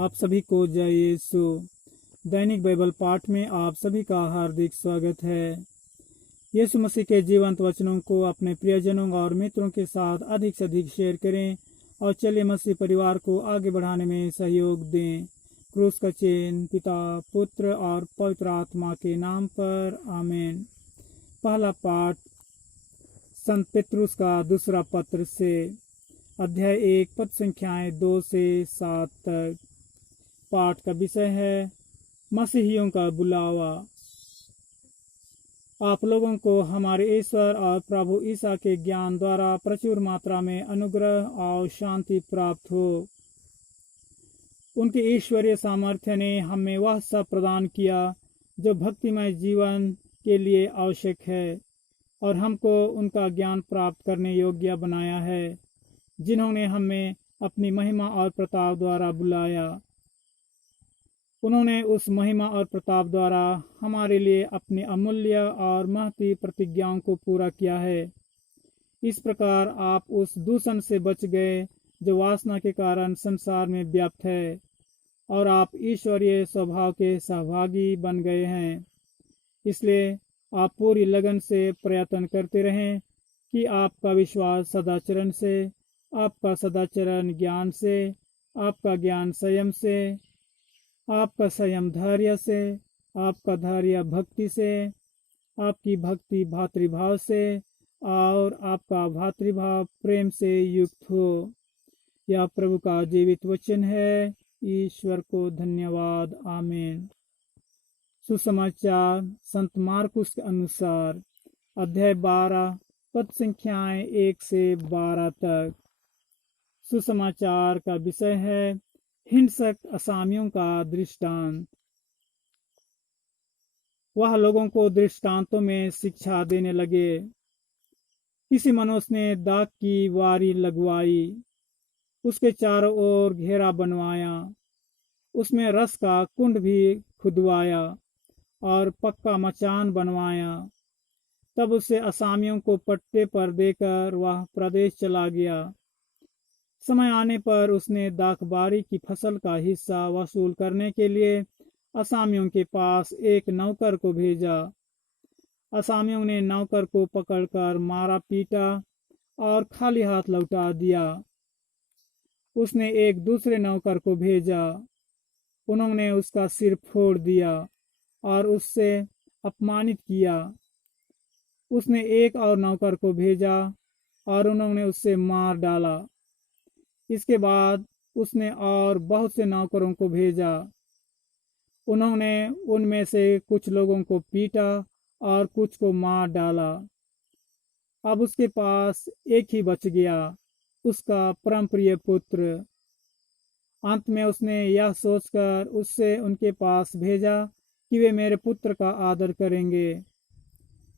आप सभी को जय यीशु। दैनिक बाइबल पाठ में आप सभी का हार्दिक स्वागत है। यीशु मसीह के जीवंत वचनों को अपने प्रियजनों और मित्रों के साथ अधिक से अधिक शेयर करें और चलिए मसीह परिवार को आगे बढ़ाने में सहयोग दें। क्रूस का चिन्ह पिता, पुत्र और पवित्र आत्मा के नाम पर आमीन। पहला पाठ संत पेत्रुस का दूसरा पत्र से, अध्याय 1 पद संख्याएं 2 से 7 तक। पाठ का विषय है मसीहियों का बुलावा। आप लोगों को हमारे ईश्वर और प्रभु ईसा के ज्ञान द्वारा प्रचुर मात्रा में अनुग्रह और शांति प्राप्त हो। उनकी ईश्वरीय सामर्थ्य ने हमें वह सब प्रदान किया जो भक्तिमय जीवन के लिए आवश्यक है और हमको उनका ज्ञान प्राप्त करने योग्य बनाया है, जिन्होंने हमें अपनी महिमा और प्रताप द्वारा बुलाया। उन्होंने उस महिमा और प्रताप द्वारा हमारे लिए अपनी अमूल्य और महती प्रतिज्ञाओं को पूरा किया है। इस प्रकार आप उस दूषण से बच गए जो वासना के कारण संसार में व्याप्त है, और आप ईश्वरीय स्वभाव के सहभागी बन गए हैं। इसलिए आप पूरी लगन से प्रयत्न करते रहें कि आपका विश्वास सदाचरण से, आपका सदाचरण ज्ञान से, आपका ज्ञान संयम से, आपका संयम धैर्य से, आपका धैर्य भक्ति से, आपकी भक्ति भातृभाव से और आपका भातृभाव प्रेम से युक्त हो। यह प्रभु का जीवित वचन है। ईश्वर को धन्यवाद। आमीन। सुसमाचार संत मार्कुस के अनुसार, अध्याय 12 पद संख्याएं 1 से 12 तक। सुसमाचार का विषय है हिंसक असामियों का दृष्टांत। वह लोगों को दृष्टांतों में शिक्षा देने लगे। किसी मनुष्य ने दाख की वारी लगवाई, उसके चारों ओर घेरा बनवाया, उसमें रस का कुंड भी खुदवाया और पक्का मचान बनवाया। तब उसे असामियों को पट्टे पर देकर वह प्रदेश चला गया। समय आने पर उसने दाखबारी की फसल का हिस्सा वसूल करने के लिए असामियों के पास एक नौकर को भेजा। असामियों ने नौकर को पकड़कर मारा पीटा और खाली हाथ लौटा दिया। उसने एक दूसरे नौकर को भेजा। उन्होंने उसका सिर फोड़ दिया और उससे अपमानित किया। उसने एक और नौकर को भेजा और उन्होंने उससे मार डाला। इसके बाद उसने और बहुत से नौकरों को भेजा। उन्होंने उनमें से कुछ लोगों को पीटा और कुछ को मार डाला। अब उसके पास एक ही बच गया, उसका परमप्रिय पुत्र। अंत में उसने यह सोचकर उससे उनके पास भेजा कि वे मेरे पुत्र का आदर करेंगे।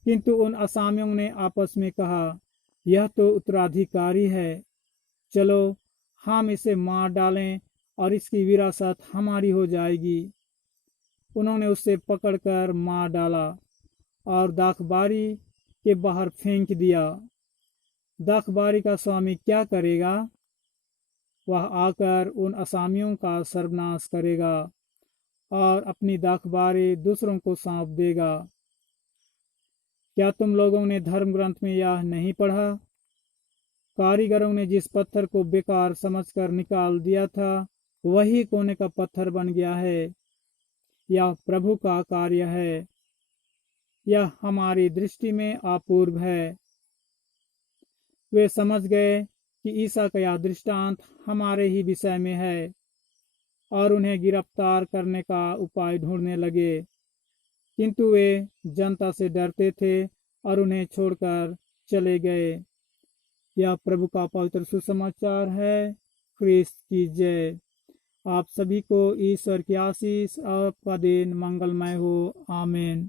किंतु उन असामियों ने आपस में कहा, यह तो उत्तराधिकारी है, चलो हम इसे मार डालें और इसकी विरासत हमारी हो जाएगी। उन्होंने उसे पकड़कर मार डाला और दाखबारी के बाहर फेंक दिया। दाखबारी का स्वामी क्या करेगा? वह आकर उन असामियों का सर्वनाश करेगा और अपनी दाखबारी दूसरों को सौंप देगा। क्या तुम लोगों ने धर्म ग्रंथ में यह नहीं पढ़ा? कारीगरों ने जिस पत्थर को बेकार समझकर निकाल दिया था, वही कोने का पत्थर बन गया है। यह प्रभु का कार्य है। यह हमारी दृष्टि में अपूर्व है। वे समझ गए कि ईसा का यह दृष्टांत हमारे ही विषय में है और उन्हें गिरफ्तार करने का उपाय ढूंढने लगे, किंतु वे जनता से डरते थे और उन्हें छोड़कर चले गए। यह प्रभु का पवित्र सुसमाचार है। ख्रिस्त की जय। आप सभी को ईश्वर की आशीष और आपका दिन मंगलमय हो। आमीन।